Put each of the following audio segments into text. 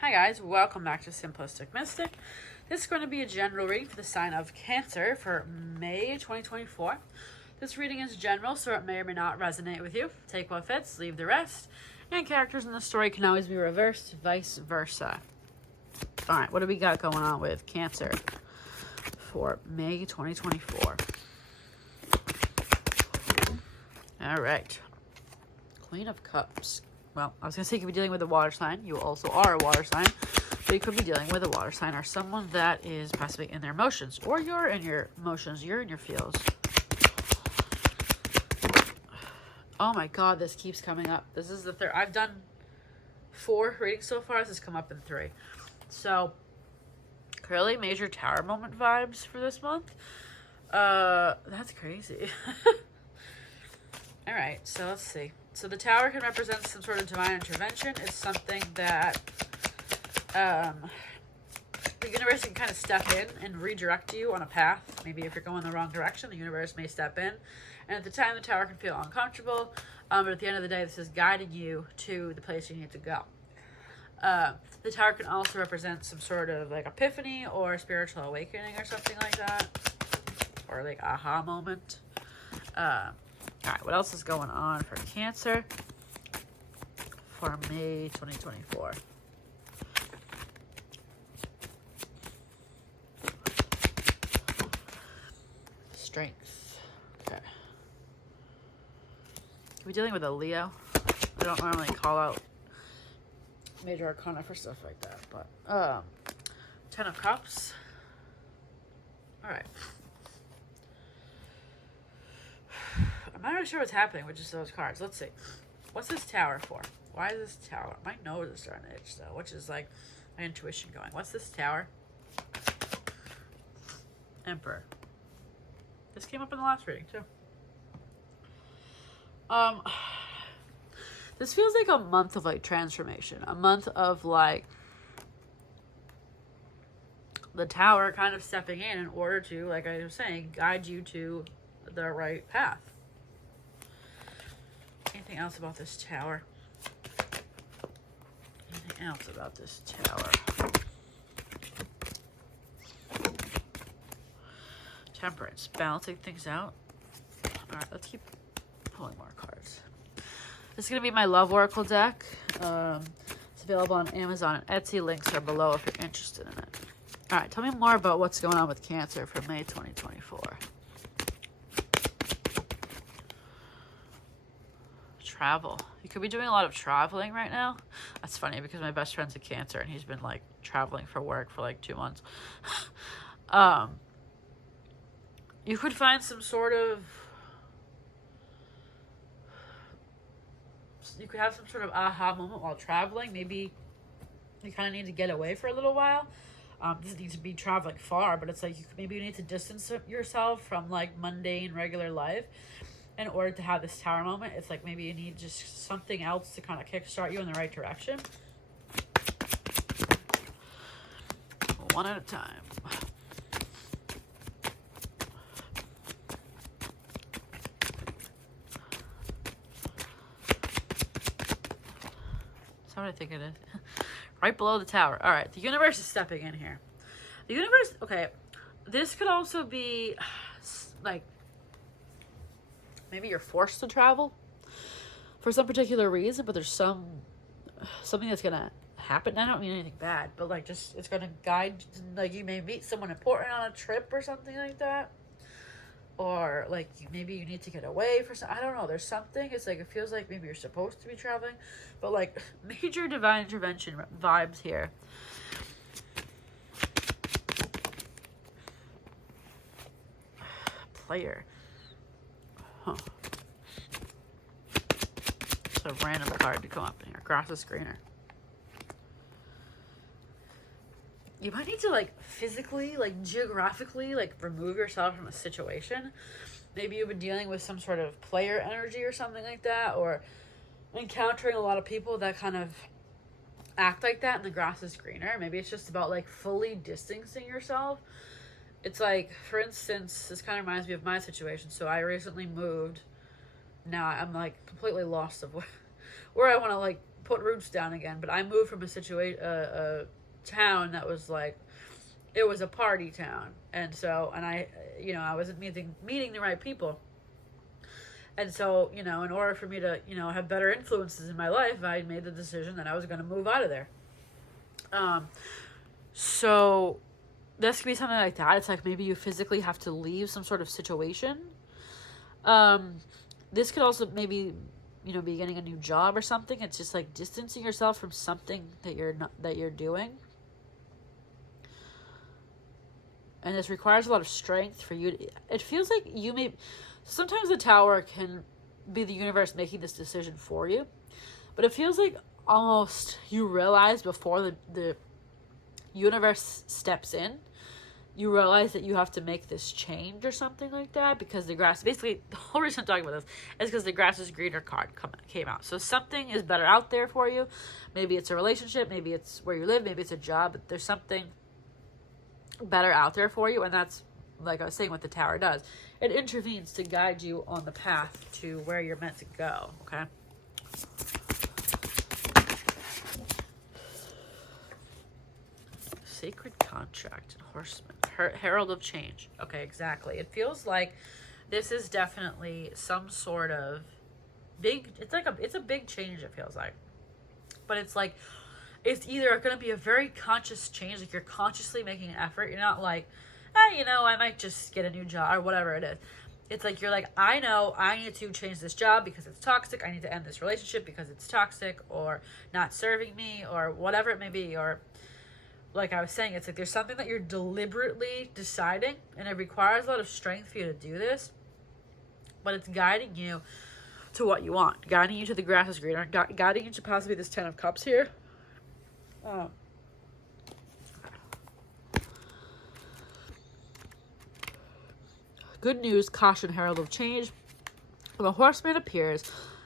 Hi guys, welcome back to Simplistic Mystic. This is going to be a general reading for the sign of Cancer for May 2024. This reading is general, so it may or may not resonate with you. Take what fits, leave the rest. And characters in the story can always be reversed, vice versa. Alright, what do we got going on with Cancer for May 2024? Alright. Queen of Cups. Well, I was going to say you could be dealing with a water sign. You also are a water sign. But you could be dealing with a water sign or someone that is possibly in their emotions. Or you're in your emotions. You're in your feels. Oh my god, this keeps coming up. This is the third. I've done 4 readings so far. This has come up in 3. So, clearly major tower moment vibes for this month. That's crazy. Alright, so let's see. So the tower can represent some sort of divine intervention. It's something that the universe can kind of step in and redirect you on a path. Maybe if you're going the wrong direction, the universe may step in. And at the time, the tower can feel uncomfortable. But at the end of the day, this is guiding you to the place you need to go. The tower can also represent some sort of like epiphany or spiritual awakening or something like that. Or like aha moment. Alright, what else is going on for Cancer for May 2024? Strength. Okay. We're dealing with a Leo. I don't normally call out major arcana for stuff like that, but 10 of Cups. Alright. I'm not really sure what's happening with just those cards. Let's see. What's this tower for? Why is this tower? My nose is starting to itch though, which is like my intuition going. What's this tower? Emperor. This came up in the last reading too. This feels like a month of like transformation. A month of like the tower kind of stepping in order to, like I was saying, guide you to the right path. Anything else about this tower? Anything else about this tower? Temperance, balancing things out. All right, let's keep pulling more cards. This is going to be my Love Oracle deck. It's available on Amazon and Etsy. Links are below if you're interested in it. All right, tell me more about what's going on with Cancer for May 2024. Travel. You could be doing a lot of traveling right now. That's funny because my best friend's a Cancer and he's been like traveling for work for like 2 months. You could find some sort of, you could have some sort of aha moment while traveling. Maybe you kind of need to get away for a little while. Doesn't need to be traveling far, but it's like maybe you need to distance yourself from like mundane regular life in order to have this tower moment. It's like maybe you need just something else to kind of kickstart you in the right direction. One at a time. That's what I think it is. Right below the tower. All right, the universe is stepping in here. The universe, okay, this could also be like, maybe you're forced to travel for some particular reason, but there's something that's gonna happen. I don't mean anything bad, but like just it's gonna guide. Like you may meet someone important on a trip or something like that, or like maybe you need to get away for some. I don't know. There's something. It's like it feels like maybe you're supposed to be traveling, but like major divine intervention vibes here. Player. Huh. It's a random card to come up in here. Grass is greener. You might need to like physically, like geographically, like remove yourself from a situation. Maybe you've been dealing with some sort of player energy or something like that, or encountering a lot of people that kind of act like that and the grass is greener. Maybe it's just about like fully distancing yourself. It's like, for instance, this kind of reminds me of my situation. So I recently moved. Now I'm like completely lost of where I want to like put roots down again. But I moved from a town that was like, it was a party town. And so, and I, you know, I wasn't meeting the right people. And so, you know, in order for me to, you know, have better influences in my life, I made the decision that I was going to move out of there. So this could be something like that. It's like maybe you physically have to leave some sort of situation. This could also maybe, you know, be getting a new job or something. It's just like distancing yourself from something that you're doing. And this requires a lot of strength for you. It feels like you may... Sometimes the Tower can be the universe making this decision for you. But it feels like almost you realize before the universe steps in, you realize that you have to make this change or something like that. Because the grass... Basically, the whole reason I'm talking about this is because the grass is greener card came out. So something is better out there for you. Maybe it's a relationship. Maybe it's where you live. Maybe it's a job. But there's something better out there for you, and that's, like I was saying, what the Tower does. It intervenes to guide you on the path to where you're meant to go. Okay. Sacred Contract and Horseman, Herald of Change. Okay, exactly. It feels like this is definitely some sort of big. It's a big change. It feels like, but it's like, it's either going to be a very conscious change, like you're consciously making an effort. You're not like, you know, I might just get a new job or whatever it is. It's like, you're like, I know I need to change this job because it's toxic. I need to end this relationship because it's toxic or not serving me or whatever it may be. Or like I was saying, it's like there's something that you're deliberately deciding, and it requires a lot of strength for you to do this. But it's guiding you to what you want, guiding you to the grass is greener, guiding you to possibly this 10 of Cups here. Good news, caution, herald of change. When the horseman appears,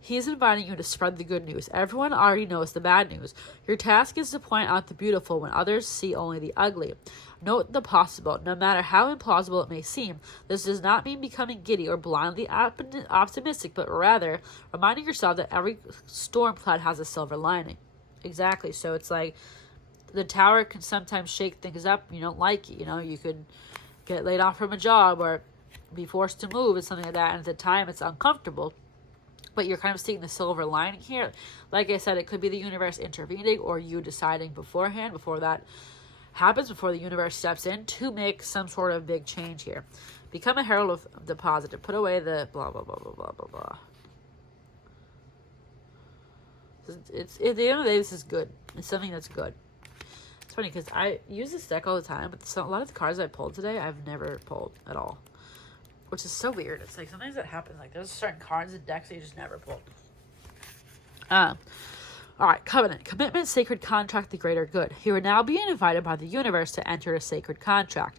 he's inviting you to spread the good news. Everyone already knows the bad news. Your task is to point out the beautiful when others see only the ugly. Note the possible, no matter how implausible it may seem. This does not mean becoming giddy or blindly optimistic, but rather reminding yourself that every storm cloud has a silver lining. Exactly. So it's like the Tower can sometimes shake things up. You don't like it. You know, you could get laid off from a job or be forced to move and something like that. And at the time, it's uncomfortable. But you're kind of seeing the silver lining here. Like I said, it could be the universe intervening or you deciding beforehand, before that happens, before the universe steps in, to make some sort of big change here. Become a herald of the positive. Put away the blah, blah, blah, blah, blah, blah, blah. It's at the end of the day, this is good. It's something that's good. It's funny because I use this deck all the time, but a lot of the cards I pulled today, I've never pulled at all, which is so weird. It's like sometimes that happens. Like there's certain cards in decks that you just never pulled. All right, covenant, commitment, sacred contract, the greater good. You are now being invited by the universe to enter a sacred contract.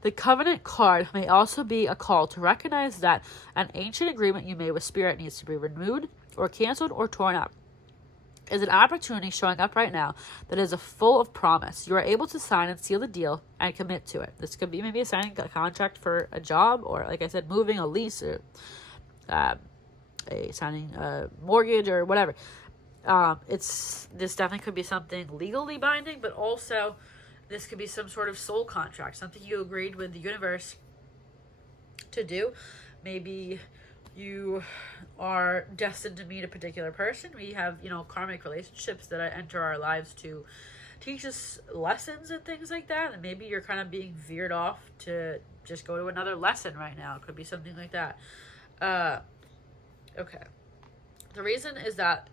The covenant card may also be a call to recognize that an ancient agreement you made with spirit needs to be renewed or canceled or torn up. Is an opportunity showing up right now that is full of promise. You are able to sign and seal the deal and commit to it. This could be maybe signing a contract for a job, or like I said, moving, a lease, or signing a mortgage or whatever. This definitely could be something legally binding, but also this could be some sort of soul contract, something you agreed with the universe to do. Maybe you are destined to meet a particular person. We have, you know, karmic relationships that enter our lives to teach us lessons and things like that. And maybe you're kind of being veered off to just go to another lesson right now. It could be something like that. Okay. The reason is that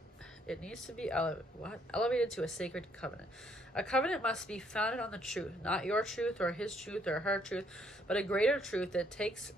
it needs to be elevated to a sacred covenant. A covenant must be founded on the truth, not your truth or his truth or her truth, but a greater truth that takes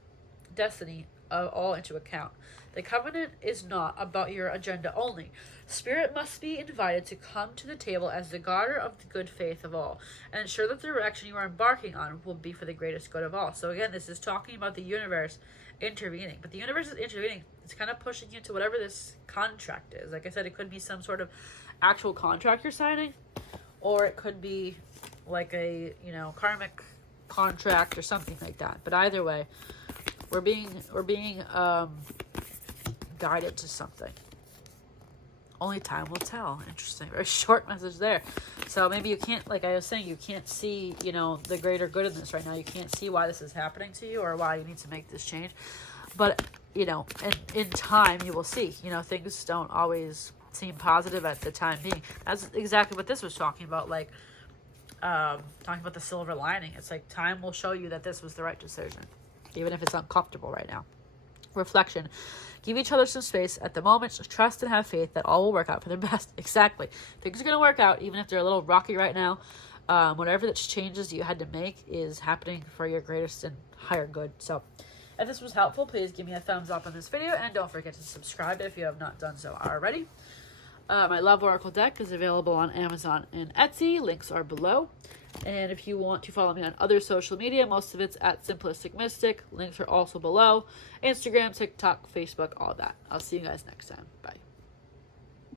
destiny all into account. The covenant is not about your agenda only. Spirit must be invited to come to the table as the guarder of the good faith of all, and ensure that the direction you are embarking on will be for the greatest good of all. So again, this is talking about the universe intervening, but the universe is intervening. It's kind of pushing you to whatever this contract is. Like I said, it could be some sort of actual contract you're signing, or it could be like a, you know, karmic contract or something like that. But either way, we're being guided to something. Only time will tell. Interesting. Very short message there. So maybe you can't, like I was saying, you can't see, you know, the greater good in this right now. You can't see why this is happening to you or why you need to make this change. But, you know, in time you will see, you know, things don't always seem positive at the time being. That's exactly what this was talking about. Like, talking about the silver lining. It's like time will show you that this was the right decision, even if it's uncomfortable right now. Reflection. Give each other some space at the moment. Just trust and have faith that all will work out for the best. Exactly. Things are going to work out, even if they're a little rocky right now. Whatever that changes you had to make is happening for your greatest and higher good. So if this was helpful, please give me a thumbs up on this video, and don't forget to subscribe if you have not done so already. My Love Oracle deck is available on Amazon and Etsy. Links are below. And if you want to follow me on other social media, most of it's at Simplistic Mystic. Links are also below. Instagram, TikTok, Facebook, all that. I'll see you guys next time. Bye.